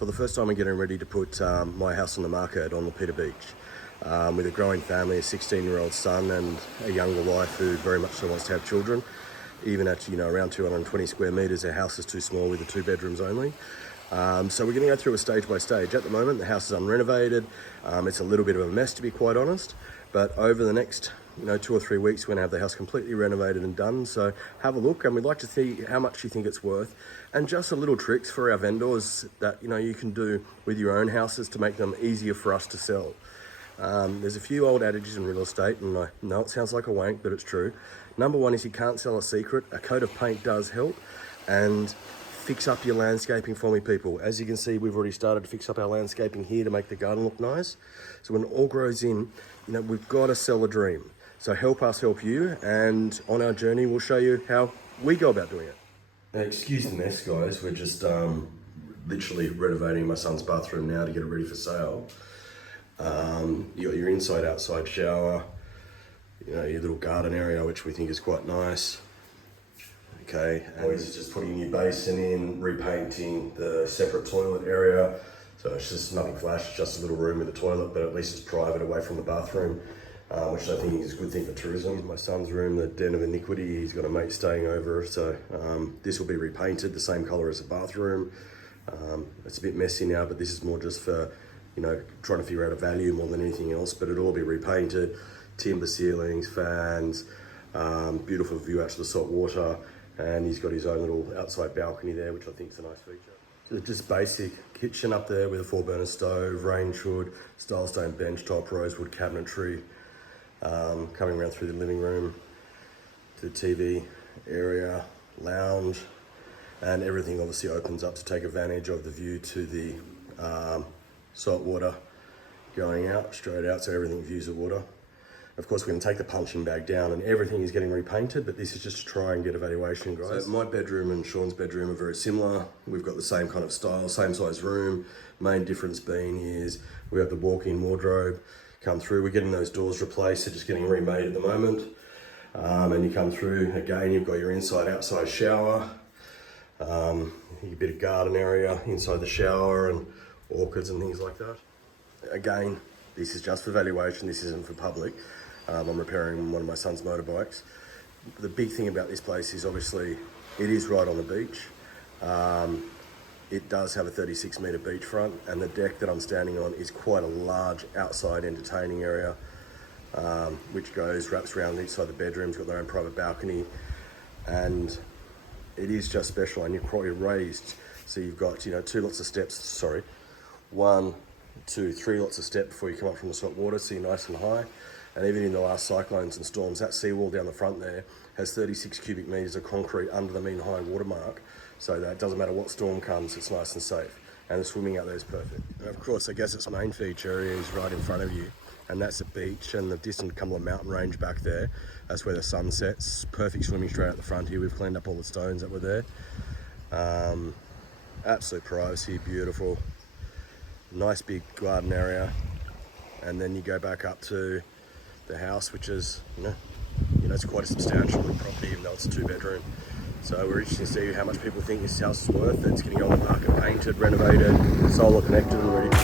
For the first time, we're getting ready to put my house on the market on the Peter Beach. With a growing family, a 16-year-old son and a younger wife who very much so wants to have children. Even at around 220 square metres, our house is too small with the 2 bedrooms only. So we're going to go through it stage by stage. At the moment, the house is unrenovated. It's a little bit of a mess, to be quite honest. But over the next 2 or 3 weeks, we're going to have the house completely renovated and done. So have a look, and we'd like to see how much you think it's worth, and just a little tricks for our vendors that you can do with your own houses to make them easier for us to sell. There's a few old adages in real estate, and I know it sounds like a wank, but it's true. Number one is you can't sell a secret. A coat of paint does help, and fix up your landscaping for me, people. As you can see, we've already started to fix up our landscaping here to make the garden look nice. So when it all grows in, we've got to sell a dream. So help us help you, and on our journey, we'll show you how we go about doing it. Now, excuse the mess, guys. We're just literally renovating my son's bathroom now to get it ready for sale. You got your inside-outside shower, your little garden area, which we think is quite nice. Okay, and he's just putting a new basin in, repainting the separate toilet area. So it's just nothing flash, it's just a little room with a toilet, but at least it's private away from the bathroom, which I think is a good thing for tourism. My son's room, the den of iniquity, he's got a mate staying over, so this will be repainted the same colour as the bathroom. It's a bit messy now, but this is more just for trying to figure out a value more than anything else, but it'll all be repainted, timber ceilings, fans, beautiful view out to the salt water, and he's got his own little outside balcony there, which I think is a nice feature. So just basic kitchen up there with a 4-burner stove, range hood, style stone bench top, rosewood cabinetry, coming around through the living room to the TV area, lounge, and everything obviously opens up to take advantage of the view to the salt water going out, straight out, so everything views the water. Of course, we're going to take the punching bag down and everything is getting repainted, but this is just to try and get a valuation, guys. So my bedroom and Sean's bedroom are very similar. We've got the same kind of style, same size room. Main difference being is we have the walk-in wardrobe come through. We're getting those doors replaced, they're just getting remade at the moment. And you come through, again, you've got your inside-outside shower, a bit of garden area inside the shower and orchids and things like that. Again, this is just for valuation, this isn't for public. I'm repairing one of my son's motorbikes. The big thing about this place is obviously it is right on the beach. It does have a 36-metre beachfront, and the deck that I'm standing on is quite a large outside entertaining area, which wraps around each side of the bedrooms, got their own private balcony, and it is just special. And you're quite raised, so you've got 2 lots of steps. 1, 2, 3 lots of steps before you come up from the salt water, so you're nice and high. And even in the last cyclones and storms, that seawall down the front there has 36 cubic metres of concrete under the mean high water mark, so that it doesn't matter what storm comes, it's nice and safe. And the swimming out there is perfect. And of course, I guess its main feature is right in front of you, and that's the beach and the distant Cumberland mountain range back there. That's where the sun sets. Perfect swimming straight out the front here. We've cleaned up all the stones that were there. Absolute privacy, beautiful. Nice big garden area, and then you go back up to the house, which is it's quite a substantial property, even though it's a 2-bedroom. So we're interested to see how much people think this house is worth. It's getting on the market, painted, renovated, solar connected, and ready.